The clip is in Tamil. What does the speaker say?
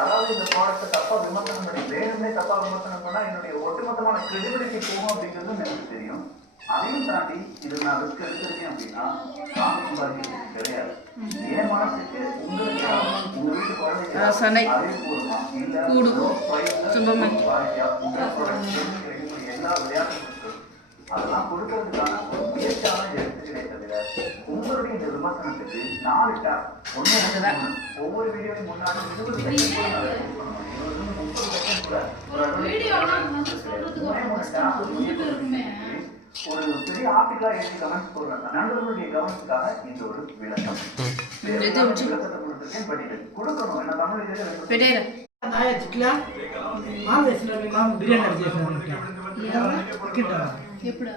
யாராவது இந்த ப்ராடக்ட்டை தப்பா விமர்சனம் பண்ணி வேணும்னே தப்பா விமர்சனம் பண்ணா என்னுடைய ஒட்டுமொத்தமான கிரெடிபிலிட்டி போகும் அப்படிங்கிறதும் எனக்கு தெரியும். அதையும் தாண்டி இது நான் ரிஸ்க் எடுத்திருக்கேன் அப்படின்னா நான் சம்பாதிக்கிறது கிடையாது. என் மனசுக்கு உங்களுக்கு உங்க வீட்டு குழந்தைங்க அதே போதுமா இல்ல எல்லா விளையாட்டு அதெல்லாம் கொடுக்கறதுக்கான ஒரு முயற்சியான எடுத்துக்கிறே தவிர உங்களுடைய இந்த விமர்சனத்துக்கு 4 டேப் ஒவ்வொரு வீடியோவையும் முன்னாடி 20 செகண்ட் ஒரு பெரிய ஆர்டிகலா எழுதி கமெண்ட்ஸ் போடுறாங்க. நண்பர்களுடைய கவனத்துக்காக இந்த ஒரு விளக்கம் விளக்கத்தை கொடுத்துருக்கேன். பட் கொடுக்கணும் என்ன தமிழ் ఎప్పుడు